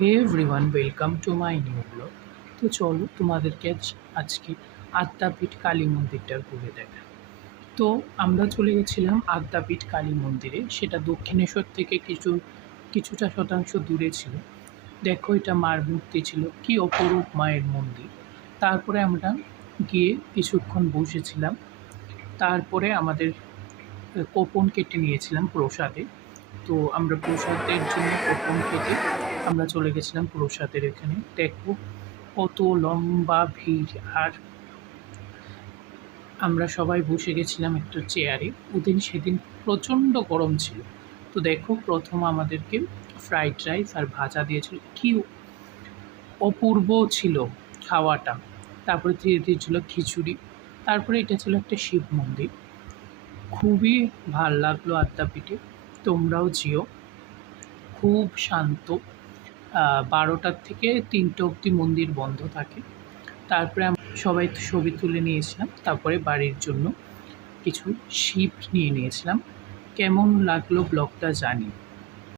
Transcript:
Hey everyone, welcome to my new blog. তো চলো তোমাদেরকে আজকে আদ্যাপীঠ কালী মন্দিরটা ঘুরে দেখা। তো আমরা চলে গেছিলাম আদ্যাপীঠ কালী মন্দিরে, সেটা দক্ষিণেশ্বর থেকে কিছুটা শতাংশ দূরে ছিল। দেখো, এটা মার মূর্তি ছিল, কি অপরূপ মায়ের মন্দির। তারপরে আমরা গিয়ে কিছুক্ষণ বসেছিলাম। তারপরে আমাদের কোপন কেটে নিয়েছিলাম প্রসাদে। তো আমরা প্রসাদের জন্য কুপন কেটে আমরা চলে গেছিলাম প্রসাদের এখানে। দেখো কত লম্বা ভিড়, আর আমরা সবাই বসে গেছিলাম একটা চেয়ারে। সেদিন প্রচণ্ড গরম ছিল। তো দেখো, প্রথম আমাদেরকে ফ্রাইড রাইস আর ভাজা দিয়েছিল, কি অপূর্ব ছিল খাওয়াটা। তারপরে ধীরে ধীরে ছিল খিচুড়ি। তারপরে এটা ছিল একটা শিব মন্দির। খুবই ভাল লাগলো আদ্যাপীঠে। তোমরাও যেও, খুব শান্ত। ১২টার থেকে ৩টে অবধি মন্দির বন্ধ থাকে। তারপরে আমরা সবাই ছবি তুলে নিয়েছিলাম। তারপরে বাড়ির জন্য কিছু শিপ নিয়ে নিয়েছিলাম। কেমন লাগলো ব্লগটা জানি।